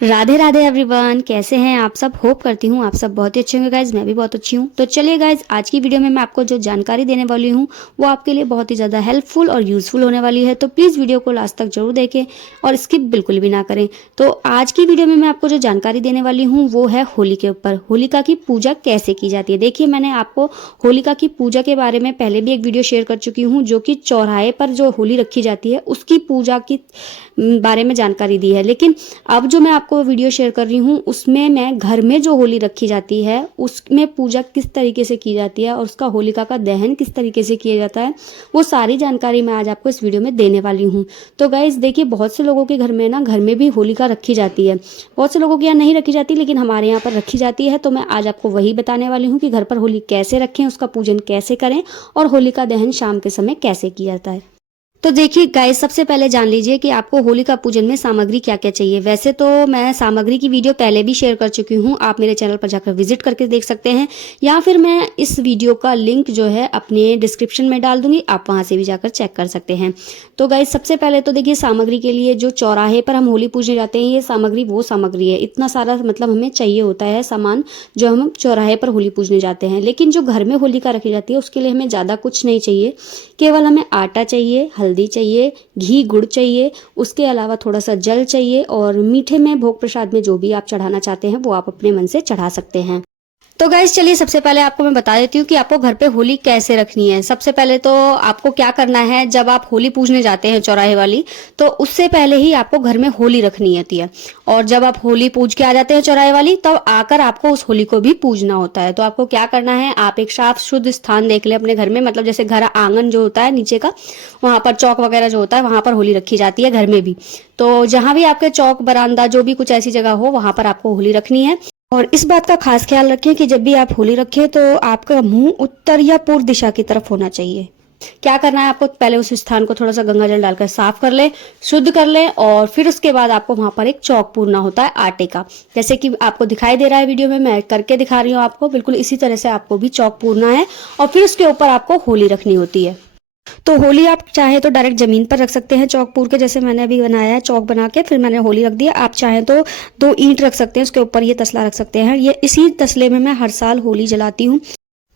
Radhe Radhe everyone, कैसे हैं आप सब। होप करती हूँ आप सब बहुत ही अच्छे होंगे गाइज। मैं भी बहुत अच्छी हूँ। तो चलिए गाइज, आज की वीडियो में मैं आपको जो जानकारी देने वाली हूँ वो आपके लिए बहुत ही ज़्यादा हेल्पफुल और यूज़फुल होने वाली है। तो प्लीज़ वीडियो को लास्ट तक जरूर देखें और स्किप बिल्कुल भी ना करें। तो आज की वीडियो में मैं आपको जो जानकारी देने वाली हूँ वो है होली के ऊपर। होलिका की पूजा कैसे की जाती है। देखिए, मैंने आपको होलिका की पूजा के बारे में पहले भी एक वीडियो शेयर कर चुकी हूँ, जो कि चौराहे पर जो होली रखी जाती है उसकी पूजा की बारे में जानकारी दी है। लेकिन अब जो मैं आपको वीडियो शेयर कर रही हूँ उसमें मैं घर में जो होली रखी जाती है उसमें पूजा किस तरीके से की जाती है और उसका होलिका का दहन किस तरीके से किया जाता है, वो सारी जानकारी मैं आज आपको इस वीडियो में देने वाली हूँ। तो गाइज देखिए, बहुत से लोगों के घर में ना, घर में भी होलिका रखी जाती है, बहुत से लोगों के यहाँ नहीं रखी जाती, लेकिन हमारे यहाँ पर रखी जाती है। तो मैं आज आपको वही बताने वाली हूँ कि घर पर होली कैसे रखें, उसका पूजन कैसे करें और होलिका दहन शाम के समय कैसे किया जाता है। तो देखिए गाइस, सबसे पहले जान लीजिए कि आपको होलिका पूजन में सामग्री क्या क्या चाहिए। वैसे तो मैं सामग्री की वीडियो पहले भी शेयर कर चुकी हूँ, आप मेरे चैनल पर जाकर विजिट करके देख सकते हैं, या फिर मैं इस वीडियो का लिंक जो है अपने डिस्क्रिप्शन में डाल दूंगी, आप वहां से भी जाकर चेक कर सकते हैं। तो गाइस, सबसे पहले तो देखिए, सामग्री के लिए जो चौराहे पर हम होली पूजने जाते हैं, ये सामग्री वो सामग्री है, इतना सारा मतलब हमें चाहिए होता है सामान जो हम चौराहे पर होली पूजने जाते हैं। लेकिन जो घर में होलिका रखी जाती है उसके लिए हमें ज़्यादा कुछ नहीं चाहिए, केवल हमें आटा चाहिए, हल्दी चाहिए, घी गुड़ चाहिए, उसके अलावा थोड़ा सा जल चाहिए, और मीठे में भोग प्रसाद में जो भी आप चढ़ाना चाहते हैं वो आप अपने मन से चढ़ा सकते हैं। तो गाइज चलिए, सबसे पहले आपको मैं बता देती हूँ कि आपको घर पे होली कैसे रखनी है। सबसे पहले तो आपको क्या करना है, जब आप होली पूजने जाते हैं चौराहे वाली, तो उससे पहले ही आपको घर में होली रखनी होती है। और जब आप होली पूज के आ जाते हैं चौराहे वाली, तब आकर आपको उस होली को भी पूजना होता है। तो आपको क्या करना है, आप एक साफ शुद्ध स्थान देख ले अपने घर में, मतलब जैसे घर आंगन जो होता है नीचे का, वहां पर चौक वगैरह जो होता है वहां पर होली रखी जाती है घर में भी। तो जहां भी आपके चौक बरामदा जो भी कुछ ऐसी जगह हो, वहां पर आपको होली रखनी है। और इस बात का खास ख्याल रखें कि जब भी आप होली रखें तो आपका मुंह उत्तर या पूर्व दिशा की तरफ होना चाहिए। क्या करना है, आपको पहले उस स्थान को थोड़ा सा गंगा जल डालकर साफ कर ले, शुद्ध कर ले, और फिर उसके बाद आपको वहां पर एक चौक पूरना होता है आटे का। जैसे कि आपको दिखाई दे रहा है वीडियो में, मैं करके दिखा रही हूँ आपको, बिल्कुल इसी तरह से आपको भी चौक पूरना है। और फिर उसके ऊपर आपको होली रखनी होती है। तो होली आप चाहे तो डायरेक्ट जमीन पर रख सकते हैं चौक पूर के, जैसे मैंने अभी बनाया है चौक बना के, फिर मैंने होली रख दिया। आप चाहें तो 2 ईंट रख सकते हैं, उसके ऊपर ये तसला रख सकते हैं। ये इसी तसले में मैं हर साल होली जलाती हूँ।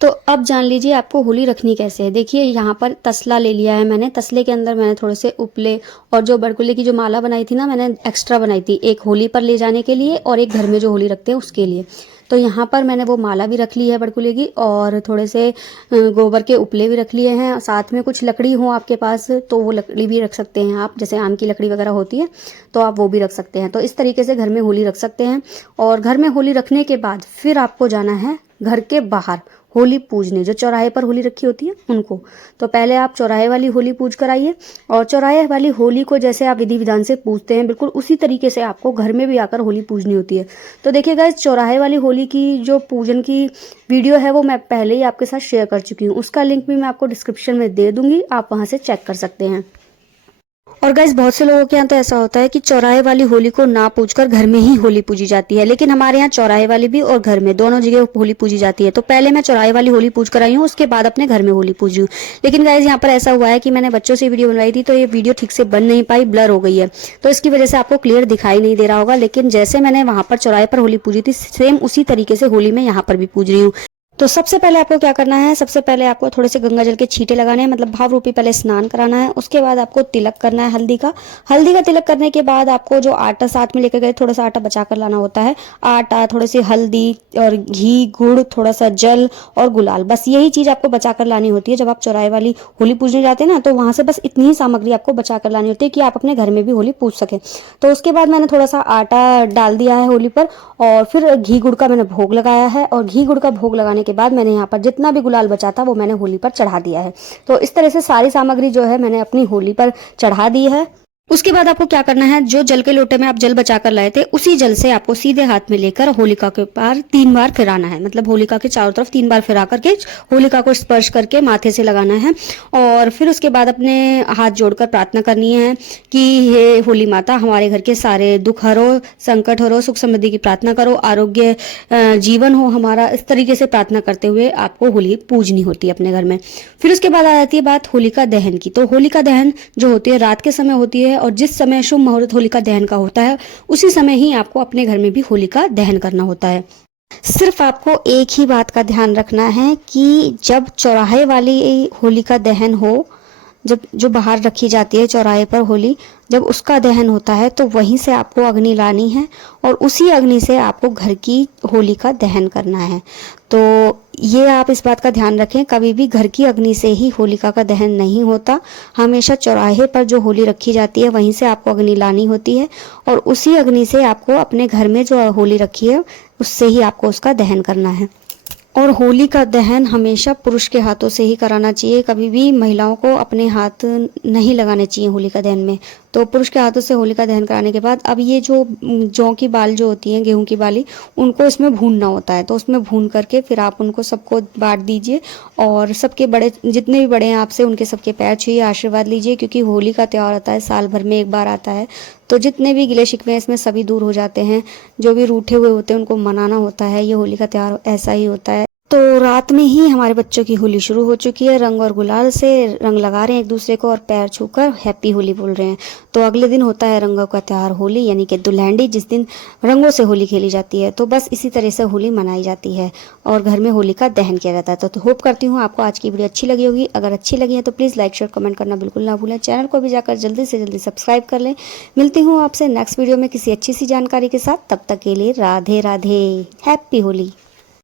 तो अब जान लीजिए आपको होली रखनी कैसे है। देखिए, यहाँ पर तसला ले लिया है मैंने, तसले के अंदर मैंने थोड़े से उपले और जो बड़कुले की जो माला बनाई थी ना, मैंने एक्स्ट्रा बनाई थी, एक होली पर ले जाने के लिए और एक घर में जो होली रखते हैं उसके लिए। तो यहाँ पर मैंने वो माला भी रख ली है बड़कुले की, और थोड़े से गोबर के उपले भी रख लिए हैं। साथ में कुछ लकड़ी हो आपके पास तो वो लकड़ी भी रख सकते हैं आप, जैसे आम की लकड़ी वगैरह होती है तो आप वो भी रख सकते हैं। तो इस तरीके से घर में होली रख सकते हैं। और घर में होली रखने के बाद फिर आपको जाना है घर के बाहर होली पूजने, जो चौराहे पर होली रखी होती है उनको। तो पहले आप चौराहे वाली होली पूज कर आइए, और चौराहे वाली होली को जैसे आप विधि विधान से पूजते हैं, बिल्कुल उसी तरीके से आपको घर में भी आकर होली पूजनी होती है। तो देखिए गाइस, चौराहे वाली होली की जो पूजन की वीडियो है वो मैं पहले ही आपके साथ शेयर कर चुकी हूँ, उसका लिंक भी मैं आपको डिस्क्रिप्शन में दे दूंगी, आप वहां से चेक कर सकते हैं। और गाइस, बहुत से लोगों के यहाँ तो ऐसा होता है कि चौराहे वाली होली को ना पूजकर घर में ही होली पूजी जाती है, लेकिन हमारे यहाँ चौराहे वाली भी और घर में दोनों जगह होली पूजी जाती है। तो पहले मैं चौराहे वाली होली पूज कर आई हूँ, उसके बाद अपने घर में होली पूजी हूँ। लेकिन गाइस, यहाँ पर ऐसा हुआ है कि मैंने बच्चों से वीडियो बनवाई थी तो ये वीडियो ठीक से बन नहीं पाई, ब्लर हो गई है, तो इसकी वजह से आपको क्लियर दिखाई नहीं दे रहा होगा। लेकिन जैसे मैंने वहां पर चौराहे पर होली पूजी थी, सेम उसी तरीके से होली में यहाँ पर भी पूज रही हूँ। तो सबसे पहले आपको क्या करना है, सबसे पहले आपको थोड़े से गंगा जल के छींटे लगाने हैं, मतलब भाव रूपी पहले स्नान कराना है। उसके बाद आपको तिलक करना है हल्दी का। हल्दी का तिलक करने के बाद आपको जो आटा साथ में लेकर गए, थोड़ा सा आटा बचा कर लाना होता है। आटा, थोड़ी सी हल्दी और घी गुड़, थोड़ा सा जल और गुलाल, बस यही चीज आपको बचा कर लानी होती है। जब आप चौराहे वाली होली पूजने जाते हैं ना, तो वहां से बस इतनी ही सामग्री आपको बचा कर लानी होती है कि आप अपने घर में भी होली पूज सके। तो उसके बाद मैंने थोड़ा सा आटा डाल दिया है होली पर, और फिर घी गुड़ का मैंने भोग लगाया है। और घी गुड़ का भोग लगाने के बाद मैंने यहाँ पर जितना भी गुलाल बचा था वो मैंने होली पर चढ़ा दिया है। तो इस तरह से सारी सामग्री जो है मैंने अपनी होली पर चढ़ा दी है। उसके बाद आपको क्या करना है, जो जल के लोटे में आप जल बचा कर लाए थे, उसी जल से आपको सीधे हाथ में लेकर होलिका के पार 3 बार फिराना है, मतलब होलिका के चारों तरफ 3 बार फिरा करके होलिका को स्पर्श करके माथे से लगाना है। और फिर उसके बाद अपने हाथ जोड़कर प्रार्थना करनी है कि हे होली माता, हमारे घर के सारे दुख हरो, संकट हरो, सुख समृद्धि की प्रार्थना करो, आरोग्य जीवन हो हमारा, इस तरीके से प्रार्थना करते हुए आपको होली पूजनी होती है अपने घर में। फिर उसके बाद आ जाती है बात होलिका दहन की। तो होलिका दहन जो होती है रात के समय होती है, है और जिस समय शुभ मुहूर्त होलिका दहन का होता है उसी समय ही आपको अपने घर में भी होलिका दहन करना होता है। सिर्फ आपको एक ही बात का ध्यान रखना है कि जब चौराहे वाली होलिका दहन हो, जब जो बाहर रखी जाती है चौराहे पर होली, जब उसका दहन होता है तो वहीं से आपको अग्नि लानी है और उसी अग्नि से आपको घर की होली का दहन करना है। तो ये आप इस बात का ध्यान रखें, कभी भी घर की अग्नि से ही होलिका का दहन नहीं होता। हमेशा चौराहे पर जो होली रखी जाती है वहीं से आपको अग्नि लानी होती है और उसी अग्नि से आपको अपने घर में जो होली रखी है उससे ही आपको उसका दहन करना है। और होली का दहन हमेशा पुरुष के हाथों से ही कराना चाहिए, कभी भी महिलाओं को अपने हाथ नहीं लगाने चाहिए होलिका दहन में। तो पुरुष के हाथों से होलिका दहन कराने के बाद अब ये जो जौ की बाल जो होती हैं, गेहूं की बाली, उनको इसमें भूनना होता है। तो उसमें भून करके फिर आप उनको सबको बांट दीजिए और सबके बड़े जितने भी बड़े हैं आपसे उनके सबके पैर छुइए, आशीर्वाद लीजिए, क्योंकि होली का त्यौहार आता है, साल भर में एक बार आता है। तो जितने भी गिले शिकवे हैं इसमें सभी दूर हो जाते हैं। जो भी रूठे हुए होते हैं उनको मनाना होता है। ये होली का त्यौहार ऐसा ही होता है। तो रात में ही हमारे बच्चों की होली शुरू हो चुकी है। रंग और गुलाल से रंग लगा रहे हैं एक दूसरे को और पैर छूकर हैप्पी होली बोल रहे हैं। तो अगले दिन होता है रंगों का त्यौहार होली, यानी कि दुल्हनडी, जिस दिन रंगों से होली खेली जाती है। तो बस इसी तरह से होली मनाई जाती है और घर में होली का दहन किया जाता है। तो होप करती हूँ आपको आज की वीडियो अच्छी लगी होगी। अगर अच्छी लगी है तो प्लीज़ लाइक शेयर कमेंट करना बिल्कुल ना भूलें। चैनल को भी जाकर जल्दी से जल्दी सब्सक्राइब कर लें। मिलती हूँ आपसे नेक्स्ट वीडियो में किसी अच्छी सी जानकारी के साथ। तब तक के लिए राधे राधे, हैप्पी होली।